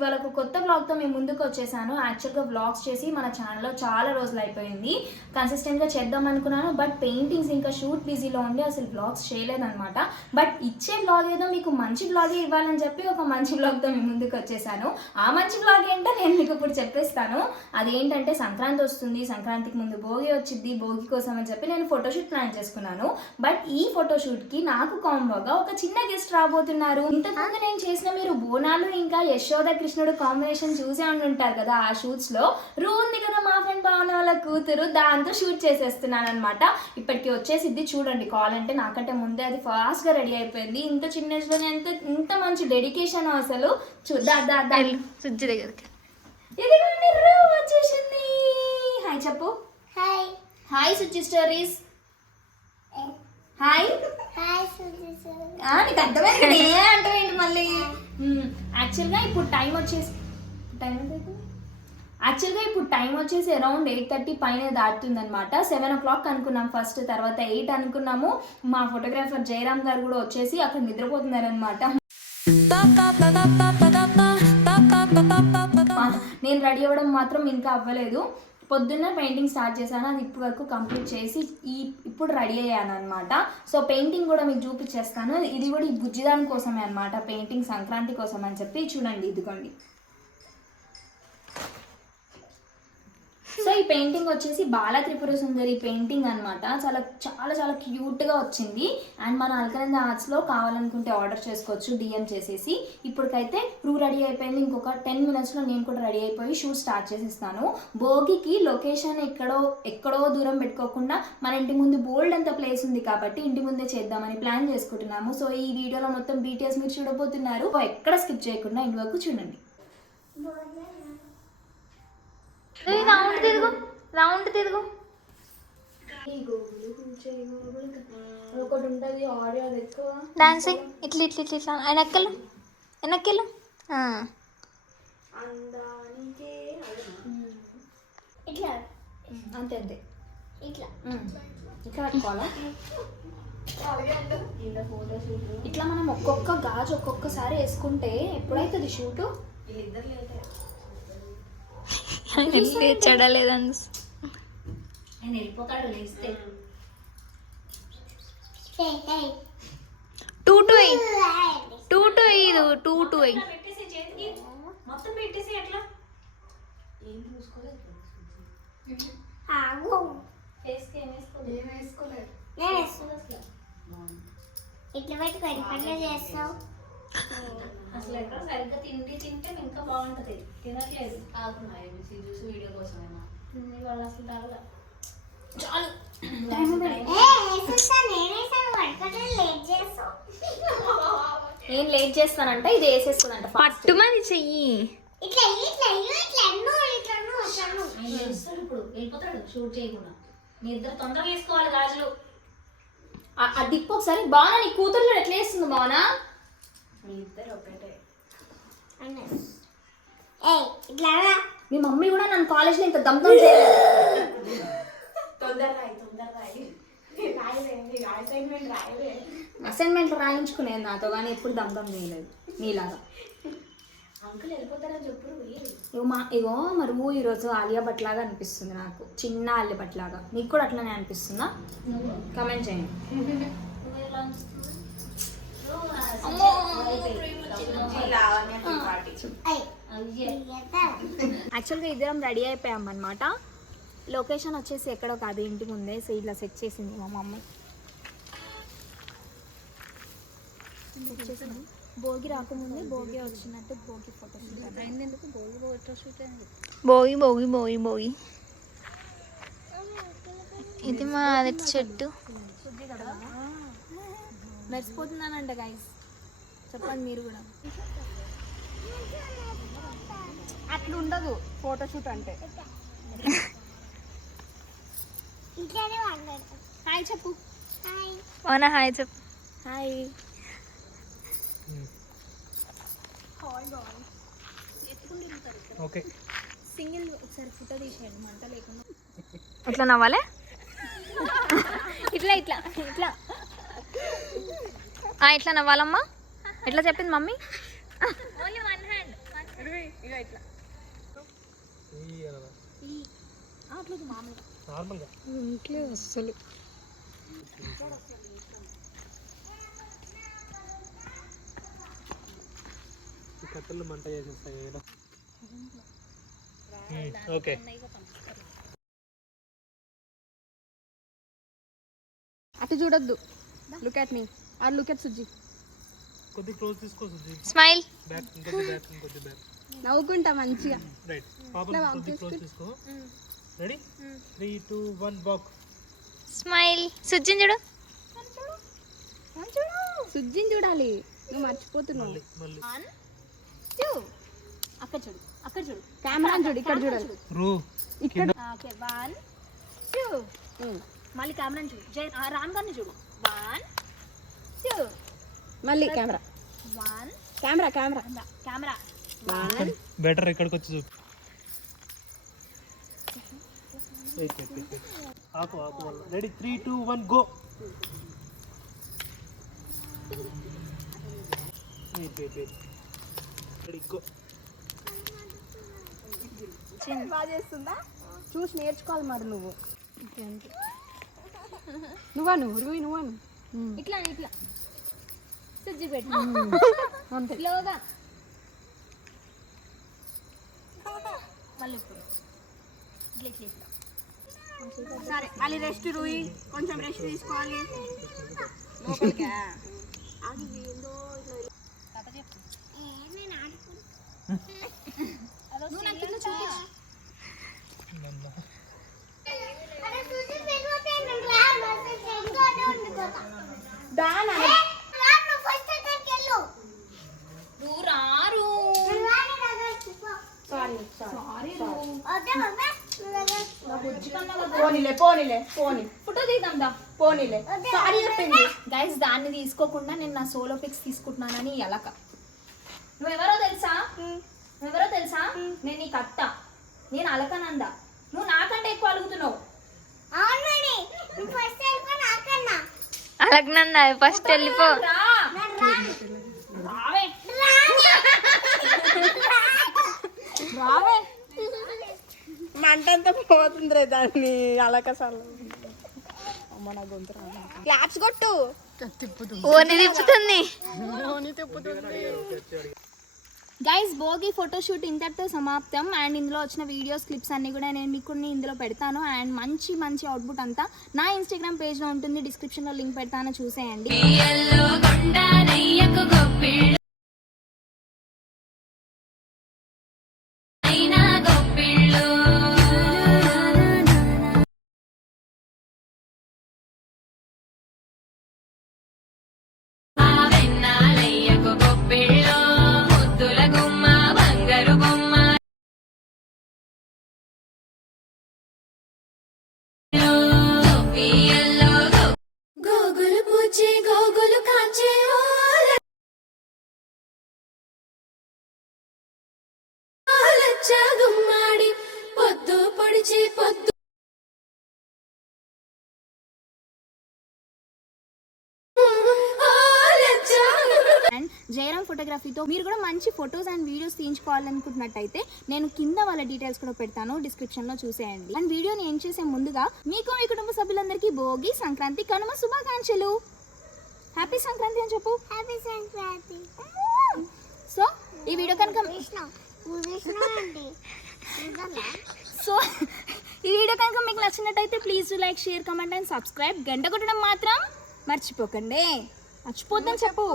ఇవాళ ఒక కొత్త బ్లాగ్తో మేము ముందుకు వచ్చేసాను. యాక్చువల్గా బ్లాగ్స్ చేసి మన ఛానల్లో చాలా రోజులు అయిపోయింది. కన్సిస్టెంట్గా చేద్దాం అనుకున్నాను, బట్ పెయింటింగ్స్ ఇంకా షూట్ బిజీలో ఉండి అసలు బ్లాగ్స్ చేయలేదన్నమాట. బట్ ఇచ్చే బ్లాగ్ ఏదో మీకు మంచి బ్లాగే ఇవ్వాలని చెప్పి ఒక మంచి బ్లాగ్తో మేము ముందుకు వచ్చేసాను. ఆ మంచి బ్లాగ్ ఏంటో నేను మీకు ఇప్పుడు చెప్పేస్తాను. అదేంటంటే సంక్రాంతి వస్తుంది, సంక్రాంతికి ముందు భోగి వచ్చింది. భోగి కోసం అని చెప్పి నేను ఫోటోషూట్ ప్లాన్ చేసుకున్నాను. బట్ ఈ ఫోటోషూట్కి నాకు కాంబోగా ఒక చిన్న గెస్ట్ రాబోతున్నారు. ఇంతకుముందు నేను చేసిన మీరు బోనాలు ఇంకా యశోద కృష్ణుడు కాంబినేషన్ చూసే ఉంటారు కదా, ఆ షూట్స్ లో రూ ఉంది కదా మా ఫ్రెండ్ భావన వాళ్ళ కూతురు, దాంతో షూట్ చేసేస్తున్నాను అనమాట. ఇప్పటికి వచ్చేసిద్ది చూడండి. కావాలంటే నాకంటే ముందే అది ఫాస్ట్ గా రెడీ అయిపోయింది. ఇంత చిన్న ఏజ్ లోనే ఇంత మంచి డెడికేషన్ అసలు. సుజ్జి దగ్గరికి వచ్చేసింది. హాయ్ చెప్పు. Hi hi Sujji stories. Hi నీకు అర్థమైంది అంటే మళ్ళీ. యాక్చువల్గా ఇప్పుడు టైం వచ్చేసి అరౌండ్ 8:30 పైన దాటుతుందనమాట. 7 o'clock అనుకున్నాం ఫస్ట్, తర్వాత 8 అనుకున్నాము. మా ఫోటోగ్రాఫర్ జయరామ్ గారు కూడా వచ్చేసి అక్కడ నిద్రపోతున్నారనమాట. నేను రెడీ అవ్వడం మాత్రం ఇంకా అవ్వలేదు. పొద్దున్న పెయింటింగ్ స్టార్ట్ చేశాను, అది ఇప్పటి వరకు కంప్లీట్ చేసి ఇప్పుడు రెడీ అయ్యాను అనమాట. సో పెయింటింగ్ కూడా మీకు చూపించేస్తాను. ఇది కూడా ఈ బుజ్జిదాని కోసమే అనమాట, పెయింటింగ్ సంక్రాంతి కోసం అని చెప్పి. చూడండి ఇదిగోండి. సో ఈ పెయింటింగ్ వచ్చేసి బాల త్రిపుర సుందరి పెయింటింగ్ అనమాట. చాలా చాలా చాలా క్యూట్గా వచ్చింది. అండ్ మన అల్కనంద ఆర్ట్స్లో కావాలనుకుంటే ఆర్డర్ చేసుకోవచ్చు డిఎం చేసేసి. ఇప్పటికైతే రూ రెడీ అయిపోయింది. ఇంకొక 10 minutesలో నేను కూడా రెడీ అయిపోయి షూట్ స్టార్ట్ చేసిస్తాను. భోగికి లొకేషన్ ఎక్కడో దూరం పెట్టుకోకుండా మన ఇంటి ముందు బోల్డ్ అంత ప్లేస్ ఉంది కాబట్టి ఇంటి ముందే చేద్దామని ప్లాన్ చేసుకుంటున్నాము. సో ఈ వీడియోలో మొత్తం డీటెయిల్స్ మీరు చూడబోతున్నారు. ఎక్కడ స్కిప్ చేయకుండా ఇంటి వరకు చూడండి. రౌండ్ తిరుగు. ఒకటి ఉంటుంది ఆడియో ఎక్కువ డాన్సింగ్ ఇట్లా ఇట్లా ఇట్లా వెనక్కెళ్ళు వెనక్కెళ్ళు. ఇట్లా అంతే అంతే ఇట్లా ఇట్లా పెట్టుకోవాలా. ఇట్లా మనం ఒక్కొక్క గాజు ఒక్కొక్కసారి వేసుకుంటే ఎప్పుడైతుంది షూటు. చూడలేదని నేను వెళ్ళిపోతాడు లేస్తే. 2 మొత్తం పెట్టేసి ఎట్లా ఏం చూసుకోలేదు. ఇట్లా పెట్టుకొని పనులు చేస్తావు. అసలు ఎక్కడ సరిగ్గా తింటే ఇంకా బాగుంటది. తినట్లేదు. ఆగున్నాయి చూసి వీడియో కోసమేనా వాళ్ళు అసలు తాగల. చాలు నేను లేట్ చేస్తానంట, ఇది వేసేస్తుందంట. పట్టుమని చెయ్యి. ఇప్పుడు వెళ్ళిపోతాడు షూట్ చేయకుండా. మీ ఇద్దరు తొందరగా వేసుకోవాలి గాజులు. ఆ దిప్పు ఒకసారి. బాగా నీ కూతురు చూడు ఎట్లా వేస్తుంది. బాగునా మీ ఇద్దరు ఒకటే. మీ మమ్మీ కూడా నన్ను కాలేజ్లో ఇంత దమ్దం చేయలేదు. అసైన్మెంట్ రాయించుకునేది నాతో, కానీ ఎప్పుడు దమ్దం చేయలేదు నీలాగా. అంకుల్ వెళ్ళిపోతారని చెప్పు. ఇగో మరి ఈరోజు ఆలియా భట్ లాగా అనిపిస్తుంది నాకు, చిన్న ఆలియా భట్ లాగా. నీకు కూడా అట్లనే అనిపిస్తుందా? కమెంట్ చేయండి. యాక్చువల్గా ఇద్దరం రెడీ అయిపోయాం అనమాట. లొకేషన్ వచ్చేసి ఎక్కడో కాదు, ఇంటి ముందే. సో ఇలా సెట్ చేసింది మా మమ్మీ. భోగి రాకముందే భోగి వచ్చినట్టు భోగి ఫోటోషూట్ అయింది. ఎందుకు భోగి ఫోటోషూట్ అయింది. భోగి ఇది మా అరటి చెట్టు మెరిసిపోతున్నానంట గైస్. చెప్పండి మీరు కూడా. అట్లా ఉండదు ఫోటోషూట్ అంటే. హాయ్ చెప్పు. హాయ్ చెప్పు. హాయ్. ఓకే సింగిల్ ఒకసారి ఫోటో తీసేయండి మంట లేకుండా. ఎట్లా నవ్వాలి? ఇట్లా ఇట్లా ఇట్లా ఎట్లా నవ్వాలమ్మా? ఎట్లా చెప్పింది మమ్మీ? Only one hand. ఇట్లా మామూలుగా నార్మల్గా ఇంట్లో అస్సలు ఈ కట్టెలు మంట చేసేస్తాయి కదా. ఓకే అటు చూడొద్దు. Look at me or look at Sujji. కొద్ది క్లోజ్ తీసుకో సుజీ. స్మైల్. బ్యాక్ ఇంకొద్ది బ్యాక్ ఇంకొద్ది బ్యాక్. నవ్వుకుంటా మంచిగా. రైట్ పాప కొద్ది క్లోజ్ తీసుకో. Ready 3 2 1 walk. స్మైల్. సుజ్జిని చూడు. సుజ్జిని చూడాలి, నువ్వు మర్చిపోతున్నావు. మళ్ళీ మళ్ళీ అక్కడ చూడు, అక్కడ చూడు, కెమెరా చూడు, ఇక్కడ చూడాలి. రూ ఇక్కడ ఓకే 1 2 మళ్ళీ కెమెరా చూడు, రామ్ గారిని చూడు 1 2 మళ్ళీ camera 1 camera camera camera better ఇక్కడికి వచ్చి చూపు. వెయిట్ వెయిట్ వెయిట్ ఆపు ఆపు. Ready 3 2 1 go. Wait wait wait ready go. బాగా చేస్తుందా? చూసి నేర్చుకోవాలి మరి నువ్వు. నువ్వను నువ్వను ఇట్లా ఇట్లా సుజ్జి పెట్టు స్లోగా మళ్ళీ ఇప్పుడు ఇట్లా ఇట్లా సరే మళ్ళీ రెస్ట్ రూయి, కొంచెం రెస్ట్ తీసుకోవాలి. నువ్వు నాకు ఇట్లా చూపించు. నువ్వు రారు. పోనీలే పోనీలే పోనీ ఫోటో తీద్దాం దా. పోనీలే. సారీ చెప్పింది. గైస్ దాన్ని తీసుకోకుండా నేను నా సోలో పిక్స్ తీసుకుంటున్నానని ఎలక. నువ్వెవరో తెలుసా? నువ్వెవరో తెలుసా? నేను నీకు అత్త, నేను అలకనంద. నువ్వు నాకంటే ఎక్కువ అలుగుతున్నావు. అలగ్నంద ఫస్ట్ వెళ్ళిపో. రా. రావే. రావే. మంటంతా పోతుంది రే దాన్ని అలకసాలు. అమ్మ నా గొంతు రా. క్లాప్స్ కొట్టు. ఓని తిప్పుతుంది. గైస్ భోగి ఫోటోషూట్ ఇంతటితో సమాప్తం. అండ్ ఇందులో వచ్చిన వీడియోస్ క్లిప్స్ అన్ని కూడా నేను మీకు ఇందులో పెడతాను. అండ్ మంచి మంచి అవుట్పుట్ అంతా నా ఇన్స్టాగ్రామ్ పేజ్లో ఉంటుంది, డిస్క్రిప్షన్లో లింక్ పెడతాను, చూసేయండి. గోగులు పూచే గోగులు కాచే గుమ్మాడి పొద్దు పొడిచే పొద్దు అండ్ జయరామ్ ఫోటోగ్రఫీతో మీరు కూడా మంచి ఫొటోస్ అండ్ వీడియోస్ తీయించుకోవాలనుకుంటున్నట్టయితే నేను కింద వాళ్ళ డీటెయిల్స్ కూడా పెడతాను, డిస్క్రిప్షన్లో చూసేయండి. అండ్ వీడియోని ఏం చేసే ముందుగా మీకు మీ కుటుంబ సభ్యులందరికీ భోగి, సంక్రాంతి, కనుమ శుభాకాంక్షలు. హ్యాపీ సంక్రాంతి అని చెప్పు. హ్యాపీ సంక్రాంతి. సో ఈ వీడియో కనుక సో ఈ వీడియో కనుక మీకు నచ్చినట్టయితే please like, share, comment and subscribe. గంట కొట్టడం మాత్రం మర్చిపోకండి. మర్చిపోద్దని చెప్పు.